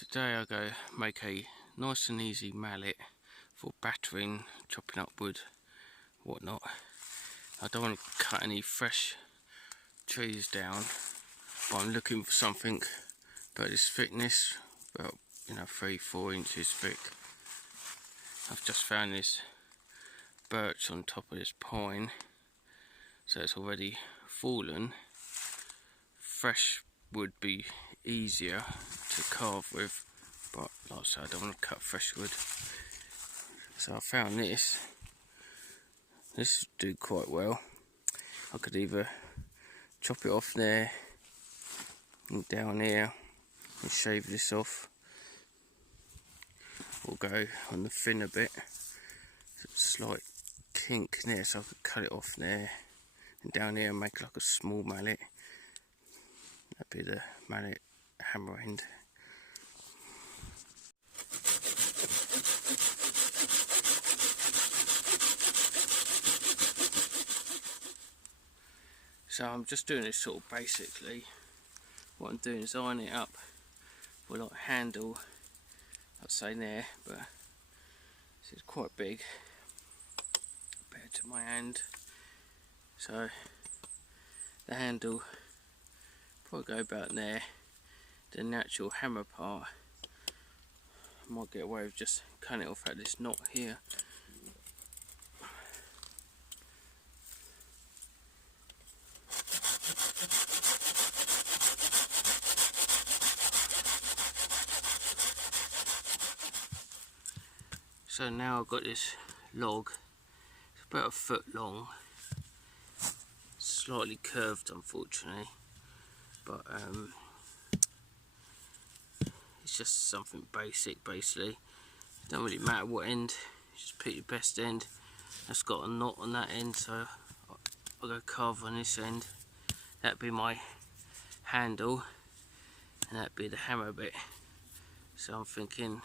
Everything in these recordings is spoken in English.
Today I go make a nice and easy mallet for battering, chopping up wood, whatnot. I don't want to cut any fresh trees down, but I'm looking for something about this thickness, about 3-4 inches thick. I've just found this birch on top of this pine, so it's already fallen. Fresh would be easier to carve with, but like I said, I don't want to cut fresh wood. So I found this. This would do quite well. I could either chop it off there and down here and shave this off, or go on the thinner bit. Slight kink there, so I could cut it off there and down here and make like a small mallet. That'd be the mallet hammer end. So I'm just doing this sort of basically. What I'm doing is ironing it up with like a handle, I'd say there, but this is quite big compared to my hand. So the handle probably go about there. The natural hammer part, I might get away with just cutting it off at this knot here. So now I've got this log, it's about a foot long, slightly curved unfortunately, but it's just something basic basically. Don't really matter what end, just pick your best end. That's got a knot on that end, so I'll go carve on this end. That'd be my handle, and that'd be the hammer bit. So I'm thinking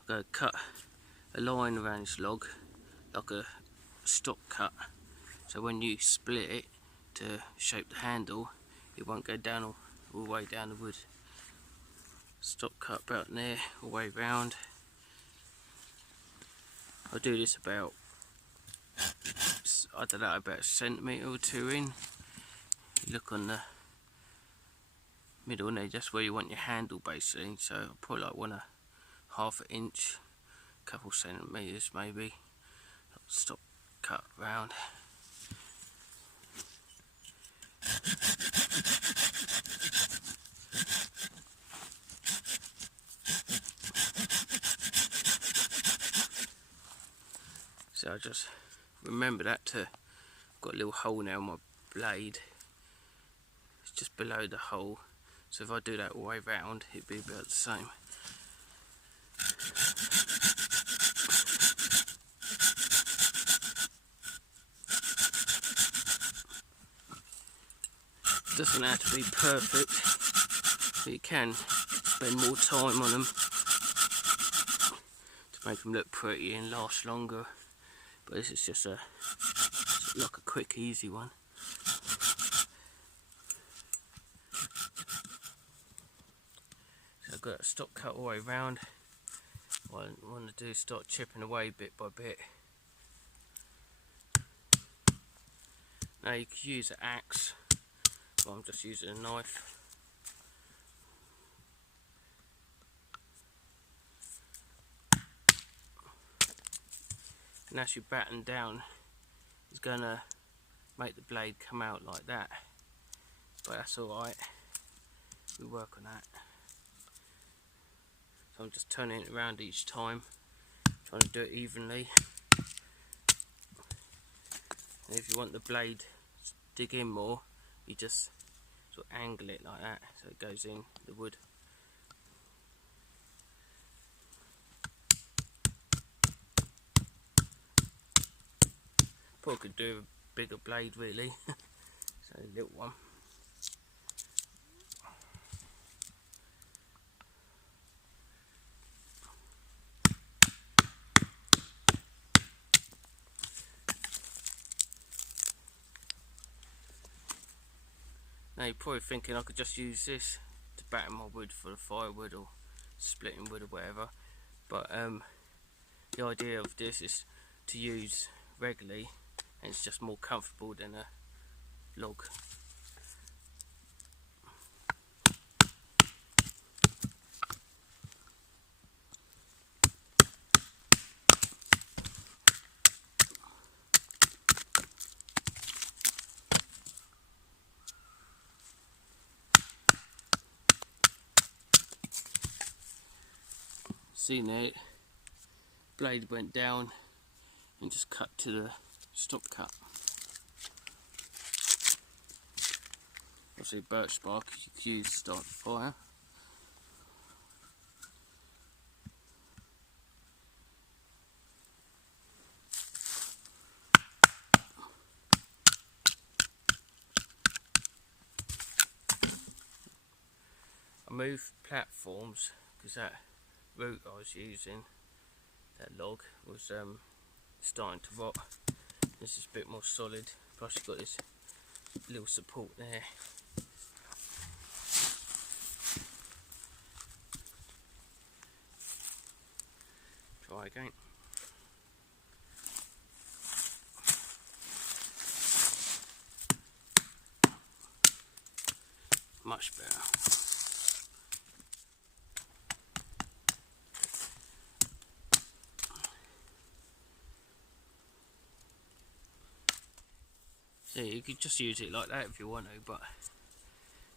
I'll go cut a line around this log, like a stop cut, so when you split it to shape the handle, it won't go down all the way down the wood. Stop cut about there, all the way round. I'll do this about, I don't know, about a centimetre or two in. You look on the middle there, just where you want your handle basically, so I'll probably like want a ½ inch, couple centimetres maybe. Stop cut round. So I just remember that I've got a little hole now on my blade. It's just below the hole, so if I do that all the way round, it'd be about the same. Doesn't have to be perfect, but you can spend more time on them to make them look pretty and last longer. But this is just like a quick, easy one. So I've got a stop cut all the way round. What I want to do is start chipping away bit by bit. Now you could use an axe, but I'm just using a knife. And as you batten down, it's going to make the blade come out like that, but that's alright, we work on that. So I'm just turning it around each time, trying to do it evenly. And if you want the blade to dig in more, you just sort of angle it like that so it goes in the wood. Probably could do a bigger blade really, so a little one. Now you're probably thinking I could just use this to batten my wood for the firewood or splitting wood or whatever. But the idea of this is to use regularly, and it's just more comfortable than a log. See now, blade went down and just cut to the stop cut. Obviously birch bark you could use to start the fire. I moved platforms because that root I was using, that log, was starting to rot. This is a bit more solid, plus you've got this little support there. Try again. Much better. So you could just use it like that if you want to, but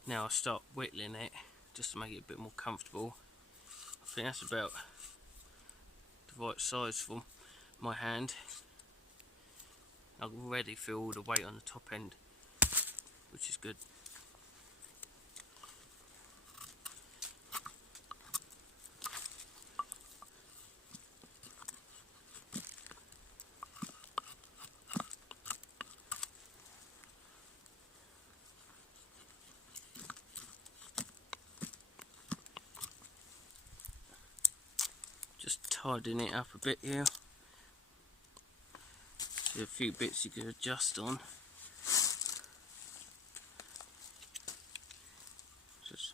now I'll start whittling it just to make it a bit more comfortable. I think that's about the right size for my hand. I can already feel all the weight on the top end, which is good. Just tidying it up a bit here. See a few bits you can adjust on. Just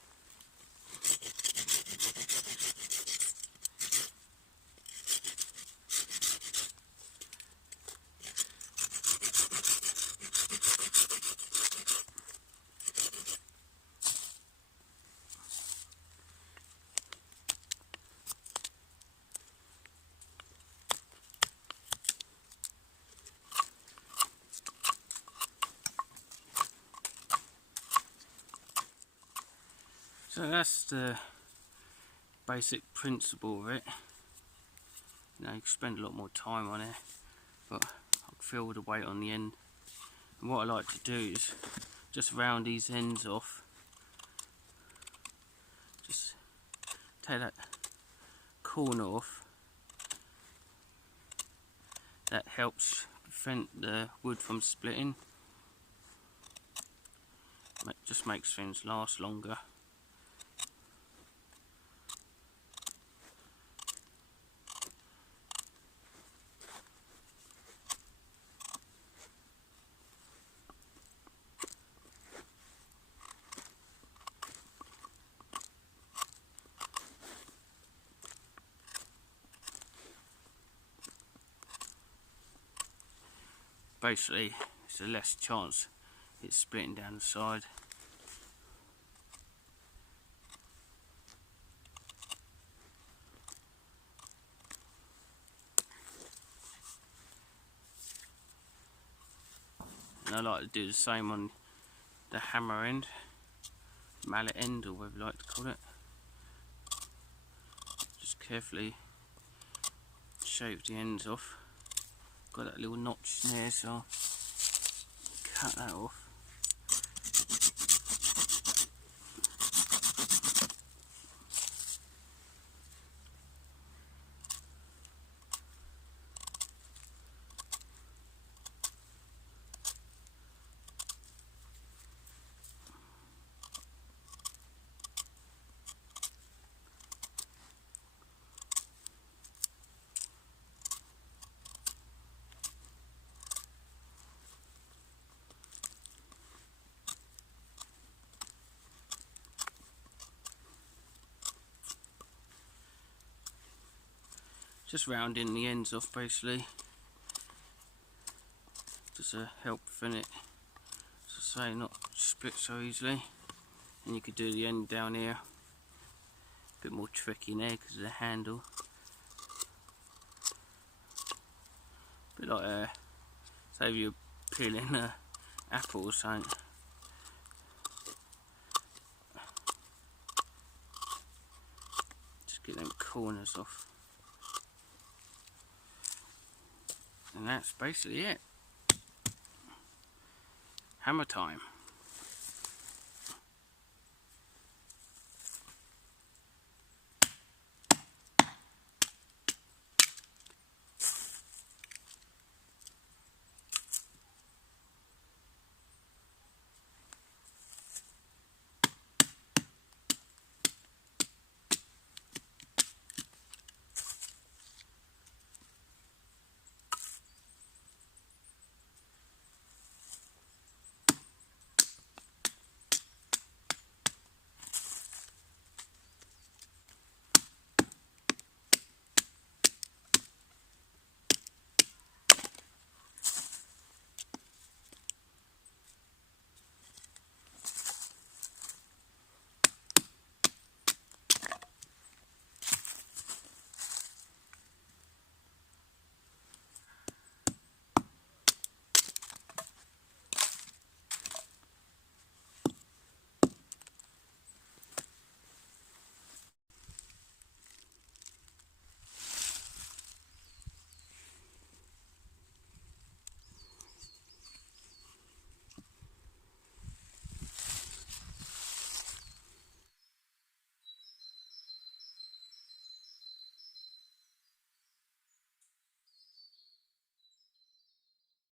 so that's the basic principle of it. You know, you can spend a lot more time on it, but I can feel the weight on the end. And what I like to do is just round these ends off. Just take that corner off. That helps prevent the wood from splitting. It just makes things last longer. Basically, it's a less chance it's splitting down the side. And I like to do the same on the hammer end, mallet end, or whatever you like to call it. Just carefully shave the ends off. Got that little notch there, so I'll cut that off. Just rounding the ends off basically, just to help thin it, so say not split so easily. And you could do the end down here, a bit more tricky in there because of the handle. A bit like say if you're peeling an apple or something. Just get them corners off. And that's basically it. Hammer time.